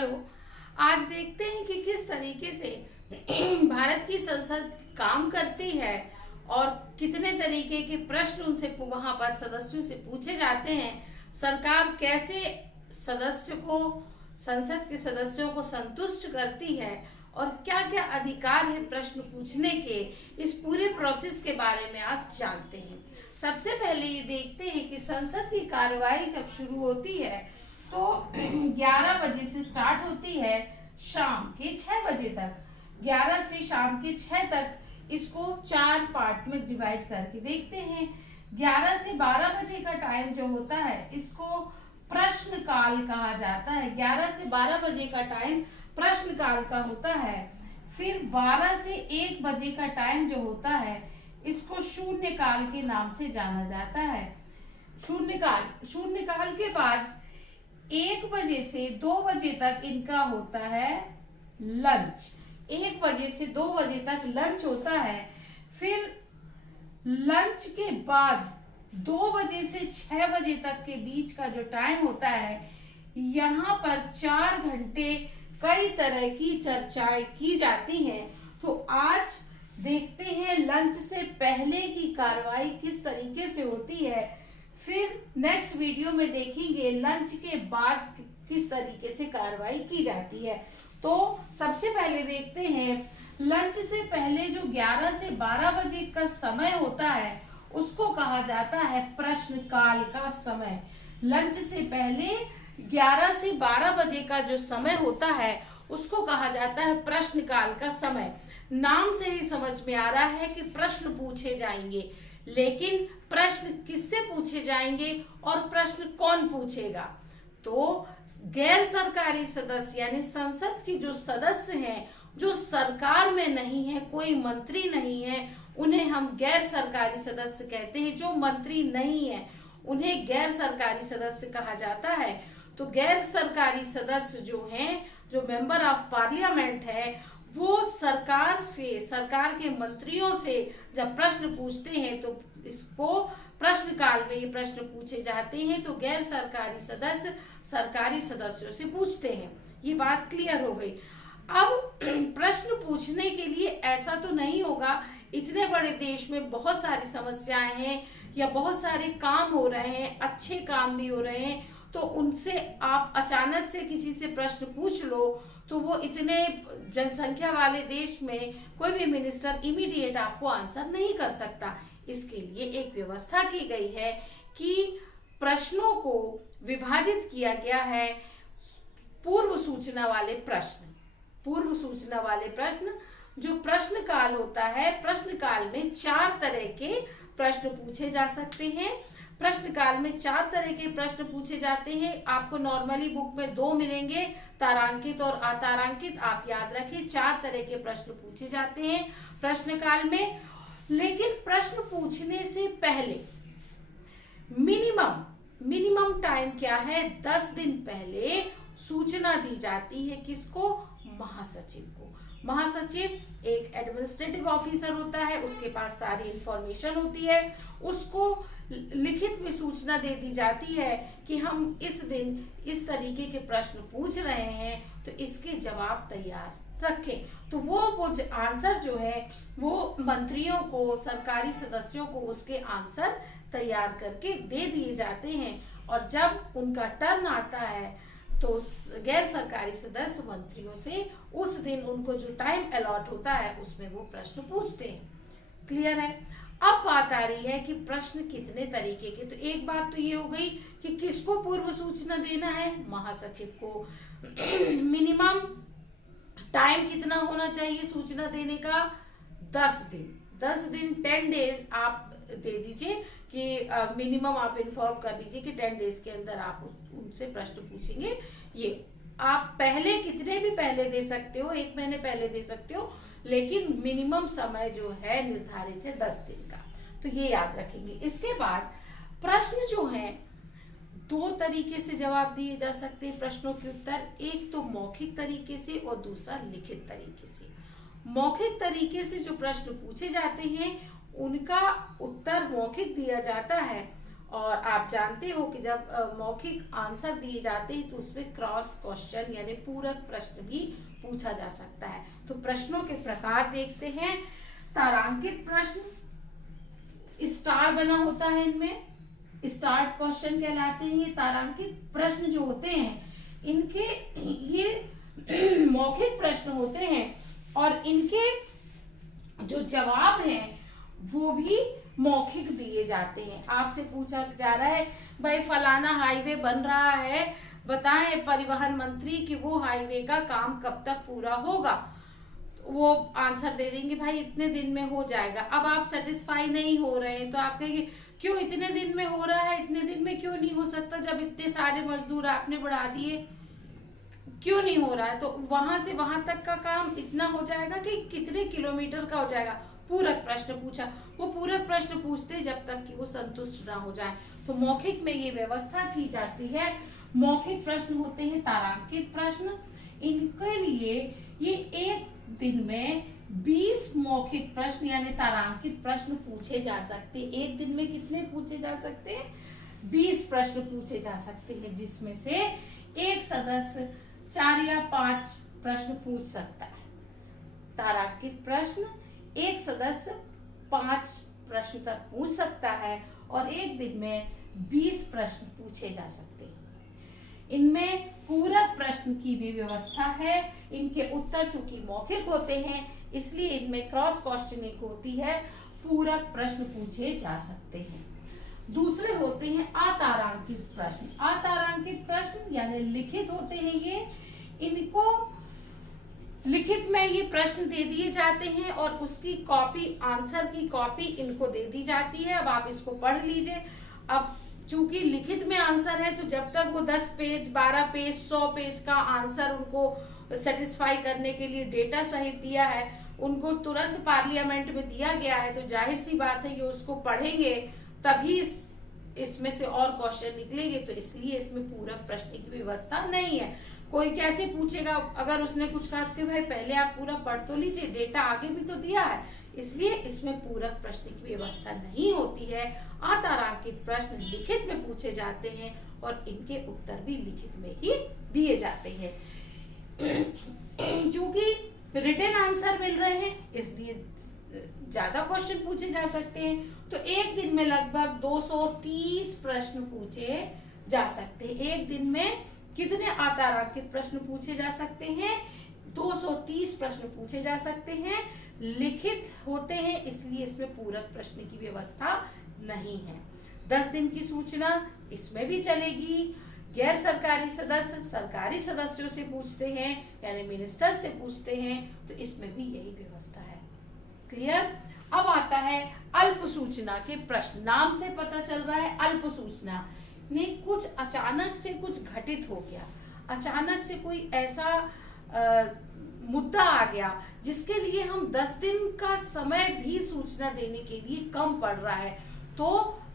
चलो आज देखते हैं कि किस तरीके से भारत की संसद काम करती है और कितने तरीके के प्रश्न उनसे वहां पर सदस्यों से पूछे जाते हैं। सरकार कैसे सदस्य को संसद के सदस्यों को संतुष्ट करती है और क्या क्या अधिकार है प्रश्न पूछने के, इस पूरे प्रोसेस के बारे में आप जानते हैं। सबसे पहले ये देखते हैं कि संसद की कार्यवाही जब शुरू होती है तो 11 बजे से स्टार्ट होती है शाम के 6 बजे तक। 11 से शाम के 6 तक इसको 4 पार्ट में डिवाइड करके देखते हैं। 11 से 12 बजे का टाइम जो होता है इसको प्रश्न काल कहा जाता है। 11 से 12 बजे का टाइम प्रश्न काल का होता है। फिर 12 से 1 बजे का टाइम जो होता है इसको शून्य काल के नाम से जाना जाता है। शून्य काल के बाद 1 बजे से 2 बजे तक इनका होता है लंच। 1 बजे से 2 बजे तक लंच होता है। फिर लंच के बाद 2 बजे से 6 बजे तक के बीच का जो टाइम होता है यहाँ पर 4 घंटे कई तरह की चर्चाएं की जाती हैं। तो आज देखते हैं लंच से पहले की कार्रवाई किस तरीके से होती है। फिर नेक्स्ट वीडियो में देखेंगे लंच के बाद किस तरीके से कार्रवाई की जाती है। तो सबसे पहले देखते हैं लंच से पहले जो 11 से 12 बजे का समय होता है उसको कहा जाता है प्रश्नकाल का समय। लंच से पहले 11 से 12 बजे का जो समय होता है उसको कहा जाता है प्रश्नकाल का समय। नाम से ही समझ में आ रहा है कि प्रश्न पूछे जाएंगे, लेकिन प्रश्न किससे पूछे जाएंगे और प्रश्न कौन पूछेगा। तो गैर सरकारी सदस्य यानी संसद के जो सदस्य हैं जो सरकार में नहीं है, कोई मंत्री नहीं है, उन्हें हम गैर सरकारी सदस्य कहते हैं। जो मंत्री नहीं है उन्हें गैर सरकारी सदस्य कहा जाता है। तो गैर सरकारी सदस्य जो हैं, जो मेंबर ऑफ पार्लियामेंट है, वो सरकार से, सरकार के मंत्रियों से जब प्रश्न पूछते हैं तो इसको प्रश्नकाल में ये प्रश्न पूछे जाते हैं। तो गैर सरकारी सदस्य सरकारी सदस्यों से पूछते हैं। ये बात क्लियर हो गई। अब प्रश्न पूछने के लिए ऐसा तो नहीं होगा, इतने बड़े देश में बहुत सारी समस्याएं हैं या बहुत सारे काम हो रहे हैं, अच्छे काम भी हो रहे हैं, तो उनसे आप अचानक से किसी से प्रश्न पूछ लो तो वो इतने जनसंख्या वाले देश में कोई भी मिनिस्टर इमीडिएट आपको आंसर नहीं कर सकता। इसके लिए एक व्यवस्था की गई है कि प्रश्नों को विभाजित किया गया है। पूर्व सूचना वाले प्रश्न, पूर्व सूचना वाले प्रश्न, जो प्रश्न काल होता है, प्रश्न काल में 4 तरह के प्रश्न पूछे जा सकते हैं। प्रश्न काल में 4 तरह के प्रश्न पूछे जाते हैं। आपको नॉर्मली बुक में 2 मिलेंगे, तारांकित और अतारांकित। आप याद रखें 4 तरह के प्रश्न पूछे जाते हैं प्रश्न काल में। लेकिन प्रश्न पूछने से पहले मिनिमम टाइम क्या है, 10 दिन पहले सूचना दी जाती है। किसको? महासचिव को। महासचिव एक एडमिनिस्ट्रेटिव ऑफिसर होता है, उसके पास सारी इंफॉर्मेशन होती है। उसको लिखित में सूचना दे दी जाती है कि हम इस दिन इस तरीके के प्रश्न पूछ रहे हैं, तो इसके जवाब तैयार रखें। तो वो आंसर जो है वो मंत्रियों को, सरकारी सदस्यों को उसके आंसर तैयार करके दे दिए जाते हैं। और जब उनका टर्न आता है तो गैर सरकारी सदस्य मंत्रियों से उस दिन उनको जो टाइम अलॉट होता है उसमें वो प्रश्न पूछते हैं। क्लियर है? अब बात आ रही है कि प्रश्न कितने तरीके के। तो एक बात तो ये हो गई कि किसको पूर्व सूचना देना है, महासचिव को। मिनिमम टाइम कितना होना चाहिए सूचना देने का, 10 दिन। 10 दिन 10 डेज आप दे दीजिए कि मिनिमम आप इन्फॉर्म कर दीजिए कि 10 डेज के अंदर आप उनसे प्रश्न पूछेंगे। ये आप पहले कितने भी पहले दे सकते हो, 1 महीने पहले दे सकते हो, लेकिन मिनिमम समय जो है निर्धारित है 10 दिन का। तो ये याद रखेंगे। इसके बाद प्रश्न जो है 2 तरीके से जवाब दिए जा सकते हैं प्रश्नों के उत्तर। एक तो मौखिक तरीके से और दूसरा लिखित तरीके से। मौखिक तरीके से जो प्रश्न पूछे जाते हैं उनका उत्तर मौखिक दिया जाता है और आप जानते हो कि जब मौखिक आंसर दिए जाते हैं तो उसमें क्रॉस क्वेश्चन यानी पूरक प्रश्न भी पूछा जा सकता है। तो प्रश्नों के प्रकार देखते हैं। तारांकित प्रश्न, स्टार बना होता है, इनमें स्टार क्वेश्चन कहलाते हैं। ये तारांकित प्रश्न जो होते हैं इनके ये मौखिक प्रश्न होते हैं और इनके जो जवाब हैं वो भी मौखिक दिए जाते हैं। आपसे पूछा जा रहा है भाई फलाना हाईवे बन रहा है, बताएं परिवहन मंत्री कि वो हाईवे का काम कब तक पूरा होगा। वो आंसर दे देंगे भाई इतने दिन में हो जाएगा। अब आप सेटिस्फाई नहीं हो रहे हैं तो आप कहेंगे क्यों इतने दिन में हो रहा है, इतने दिन में क्यों नहीं हो सकता, जब इतने सारे मजदूर आपने बढ़ा दिए क्यों नहीं हो रहा है। तो वहां से वहां तक का काम इतना हो जाएगा कि कितने किलोमीटर का हो जाएगा। पूरक प्रश्न पूछा, वो पूरक प्रश्न पूछते जब तक कि वो संतुष्ट ना हो जाए। तो मौखिक में ये व्यवस्था की जाती है। मौखिक प्रश्न होते हैं तारांकित प्रश्न। इनके लिए ये एक दिन में 20 मौखिक प्रश्न यानी तारांकित प्रश्न पूछे जा सकते हैं। एक दिन में कितने पूछे जा सकते हैं? 20 प्रश्न पूछे जा सकते हैं, जिसमें से एक सदस्य 4 या 5 प्रश्न पूछ सकता है। तारांकित प्रश्न एक सदस्य 5 प्रश्न तक पूछ सकता है और एक दिन में 20 प्रश्न पूछे जा सकते हैं। इनमें पूरक प्रश्न की भी व्यवस्था है। इनके उत्तर चूंकि मौखिक होते हैं इसलिए इनमें क्रॉस क्वेश्चनिंग होती है, पूरक प्रश्न पूछे जा सकते हैं। दूसरे होते हैं अतारांकित प्रश्न। अतारांकित प्रश्न यानी लिखित होते हैं ये। इनको लिखित में ये प्रश्न दे दिए जाते हैं और उसकी कॉपी, आंसर की कॉपी इनको दे दी जाती है। अब आप इसको पढ़ लीजिए। अब चूंकि लिखित में आंसर है तो जब तक वो 10 पेज 12 पेज 100 पेज का आंसर उनको सेटिस्फाई करने के लिए डेटा सहित दिया है, उनको तुरंत पार्लियामेंट में दिया गया है, तो जाहिर सी बात है ये उसको पढ़ेंगे तभी इसमें से और क्वेश्चन निकलेंगे। तो इसलिए इसमें पूरक प्रश्न की व्यवस्था नहीं है। कोई कैसे पूछेगा अगर उसने कुछ कहा कि भाई पहले आप पूरा पढ़ तो लीजिए, डेटा आगे भी तो दिया है। इसलिए इसमें पूरक प्रश्न की व्यवस्था नहीं होती है। अतारांकित प्रश्न लिखित में पूछे जाते हैं और इनके उत्तर भी लिखित में ही दिए जाते हैं। चूंकि रिटन आंसर मिल रहे हैं इसलिए ज्यादा क्वेश्चन पूछे जा सकते हैं। तो एक दिन में लगभग 230 प्रश्न पूछे जा सकते हैं। एक दिन में कितने अतारांकित प्रश्न पूछे जा सकते हैं? 230 प्रश्न पूछे जा सकते हैं। लिखित होते हैं इसलिए इसमें पूरक प्रश्न की व्यवस्था नहीं है। 10 दिन की सूचना इसमें भी चलेगी। गैर सरकारी सदस्य सरकारी सदस्यों से पूछते हैं यानी मिनिस्टर से पूछते हैं, तो इसमें भी यही व्यवस्था है। क्लियर? अब आता है अल्प सूचना के प्रश्न। नाम से पता चल रहा है अल्प सूचना ने कुछ अचानक से कुछ घटित हो गया, अचानक से कोई ऐसा मुद्दा आ गया जिसके लिए हम 10 दिन का समय भी सूचना देने के लिए कम पड़ रहा है, तो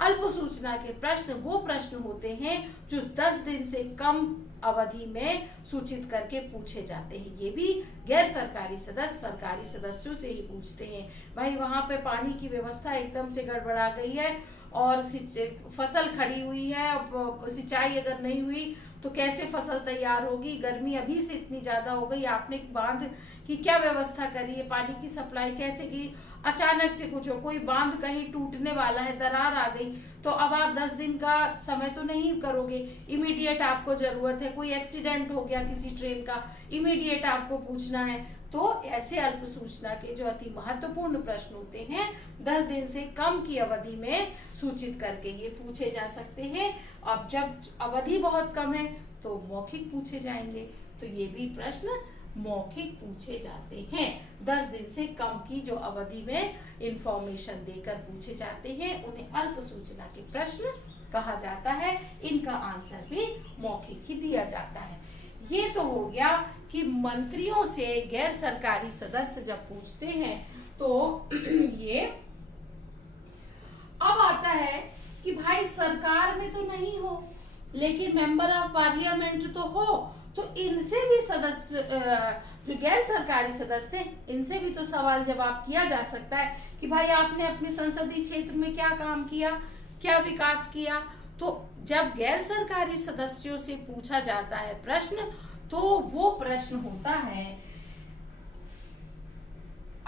अल्प सूचना के प्रश्न वो प्रश्न होते हैं जो 10 दिन से कम अवधि में सूचित करके पूछे जाते हैं। ये भी गैर सरकारी सदस्य सरकारी सदस्यों से ही पूछते हैं। भाई वहां पे पानी की व्यवस्था एकदम से गड़बड़ा गई है और फसल खड़ी हुई है, सिंचाई अगर नहीं हुई तो कैसे फसल तैयार होगी, गर्मी अभी से इतनी ज्यादा हो गई, आपने बांध की क्या व्यवस्था करी है, पानी की सप्लाई कैसे की, अचानक से कुछ हो, कोई बांध कहीं टूटने वाला है, दरार आ गई, तो अब आप 10 दिन का समय तो नहीं करोगे, इमीडिएट आपको जरूरत है। कोई एक्सीडेंट हो गया किसी ट्रेन का, इमीडिएट आपको पूछना है। तो ऐसे अल्प सूचना के जो अति महत्वपूर्ण प्रश्न होते हैं 10 दिन से कम की अवधि में सूचित करके ये पूछे जा सकते हैं। अब जब अवधि बहुत कम है तो मौखिक पूछे जाएंगे, तो ये भी प्रश्न मौखिक पूछे जाते हैं। 10 दिन से कम की जो अवधि में इंफॉर्मेशन देकर पूछे जाते हैं उन्हें अल्प सूचना के प्रश्न कहा जाता है। इनका आंसर भी मौखिक ही दिया जाता है। ये तो हो गया कि मंत्रियों से गैर सरकारी सदस्य जब पूछते हैं तो ये। अब आता है कि भाई सरकार में तो नहीं हो लेकिन मेंबर ऑफ पार्लियामेंट तो हो, तो इनसे भी सदस्य जो गैर सरकारी सदस्य हैं इनसे भी तो सवाल जवाब किया जा सकता है कि भाई आपने अपने संसदीय क्षेत्र में क्या काम किया, क्या विकास किया। तो जब गैर सरकारी सदस्यों से पूछा जाता है प्रश्न, तो वो प्रश्न होता है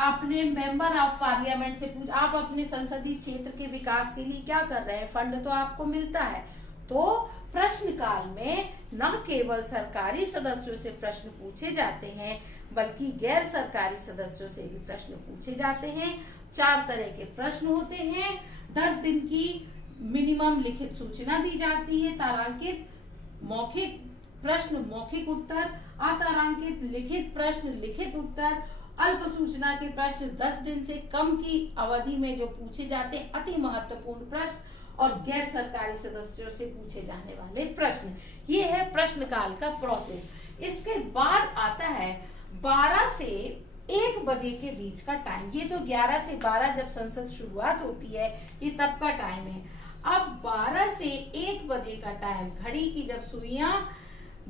अपने मेंबर ऑफ पार्लियामेंट से पूछ, आप अपने संसदीय क्षेत्र के विकास के लिए क्या कर रहे हैं, फंड तो आपको मिलता है। तो प्रश्नकाल में न केवल सरकारी सदस्यों से प्रश्न पूछे जाते हैं, बल्कि गैर सरकारी सदस्यों से भी प्रश्न पूछे जाते हैं। 4 तरह के प्रश्न होते हैं। 10 दिन की मिनिमम लिखित सूचना दी जाती है। तारांकित मौखिक प्रश्न मौखिक उत्तर, अतारांकित लिखित प्रश्न लिखित उत्तर, अल्प सूचना के प्रश्न 10 दिन से कम की अवधि में जो पूछे जाते हैं अति महत्वपूर्ण प्रश्न, और गैर सरकारी सदस्यों से पूछे जाने वाले प्रश्न। ये है प्रश्नकाल का प्रोसेस। इसके बाद आता है 12 से 1 बजे के बीच का टाइम। ये तो 11 से 12 जब संसद शुरुआत होती है, ये तब का टाइम है। अब 12 से 1 बजे का टाइम, घड़ी की जब सुइयां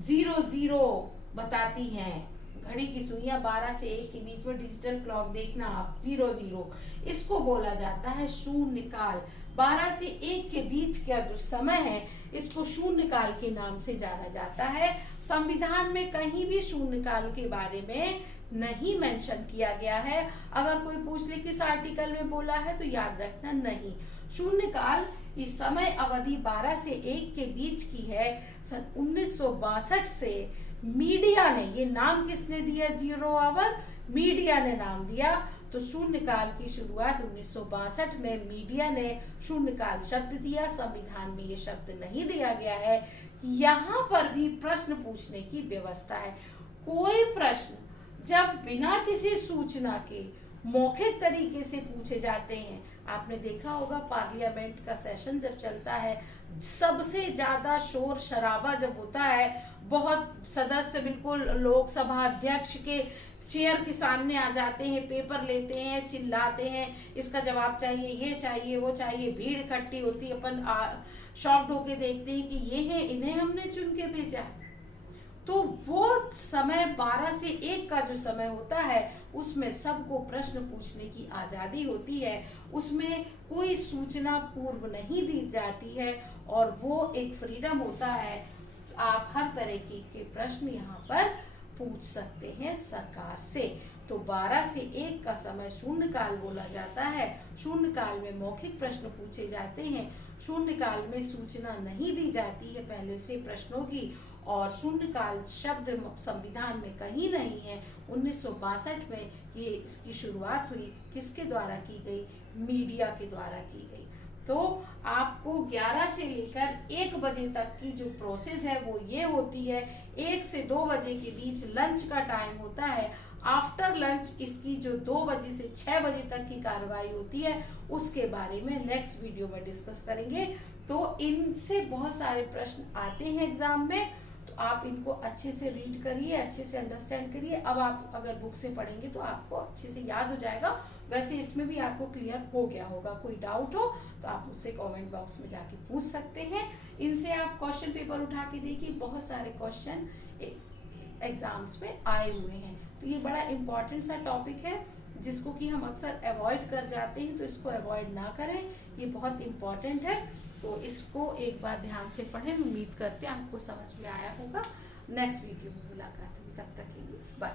00 बताती हैं, घड़ी की सुइयां 12 से 1 के बीच में, डिजिटल क्लॉक देखना आप 00, इसको बोला जाता है शून्यकाल। 12 से 1 के बीच का जो समय है, इसको शून्यकाल के नाम से जाना जाता है। संविधान में कहीं भी शून्यकाल के बारे में नहीं मेंशन किया गया है। अगर कोई पूछ ले किस आर्टिकल में बोला है, तो याद रखना नहीं। शून्यकाल इस समय अवधि 12 से 1 के बीच की है। सन 1962 से मीडिया ने, ये नाम किसने दिया 0 आवर, मीडिया ने नाम दिया। तो शून्यकाल की शुरुआत 1962 में मीडिया ने शून्यकाल शब्द दिया। संविधान में ये शब्द नहीं दिया गया है। यहाँ पर भी प्रश्न पूछने की व्यवस्था है। कोई प्रश्न जब बिना किसी सूचना के मौखिक तरीके से पूछे जाते हैं, आपने देखा होगा पार्लियामेंट का सेशन जब चलता है, सबसे ज्यादा शोर शराबा जब होता है, बहुत सदस्य बिल्कुल लोकसभा अध्यक्ष के चेयर के सामने आ जाते हैं, पेपर लेते हैं, चिल्लाते हैं, इसका जवाब चाहिए, ये चाहिए, वो चाहिए, भीड़ इकट्ठी होती है। अपन शॉक्ड होके देखते हैं कि ये है, इन्हें हमने चुन के भेजा। तो वो समय 12 से 1 का जो समय होता है, उसमें सबको प्रश्न पूछने की आजादी होती है। उसमें कोई सूचना पूर्व नहीं दी जाती है, और वो एक फ्रीडम होता है। आप हर तरह के प्रश्न यहाँ पर पूछ सकते हैं सरकार से। तो 12 से 1 का समय शून्यकाल बोला जाता है। शून्यकाल में मौखिक प्रश्न पूछे जाते हैं। शून्यकाल में सूचना नहीं दी जाती है पहले से प्रश्नों की, और शून्यकाल शब्द संविधान में कहीं नहीं है। 1962 में ये इसकी शुरुआत हुई, किसके द्वारा की गई, मीडिया के द्वारा की गई। तो आपको 11 से लेकर 1 बजे तक की जो प्रोसेस है वो ये होती है। 1 से 2 बजे के बीच लंच का टाइम होता है। आफ्टर लंच इसकी जो 2 बजे से 6 बजे तक की कार्रवाई होती है, उसके बारे में नेक्स्ट वीडियो में डिस्कस करेंगे। तो इनसे बहुत सारे प्रश्न आते हैं एग्जाम में, तो आप इनको अच्छे से रीड करिए, अच्छे से अंडरस्टैंड करिए। अब आप अगर बुक से पढ़ेंगे तो आपको अच्छे से याद हो जाएगा। वैसे इसमें भी आपको क्लियर हो गया होगा। कोई डाउट हो तो आप मुझसे कमेंट बॉक्स में जाके पूछ सकते हैं। इनसे आप क्वेश्चन पेपर उठा के देखिए, बहुत सारे क्वेश्चन एग्जाम्स में आए हुए हैं। तो ये बड़ा इंपॉर्टेंट सा टॉपिक है, जिसको कि हम अक्सर अवॉइड कर जाते हैं, तो इसको अवॉइड ना करें, ये बहुत इंपॉर्टेंट है। तो इसको एक बार ध्यान से पढ़ें। उम्मीद करते हैं आपको समझ में आया होगा। नेक्स्ट वीडियो में मुलाकात होगी, तब तक के लिए बाय।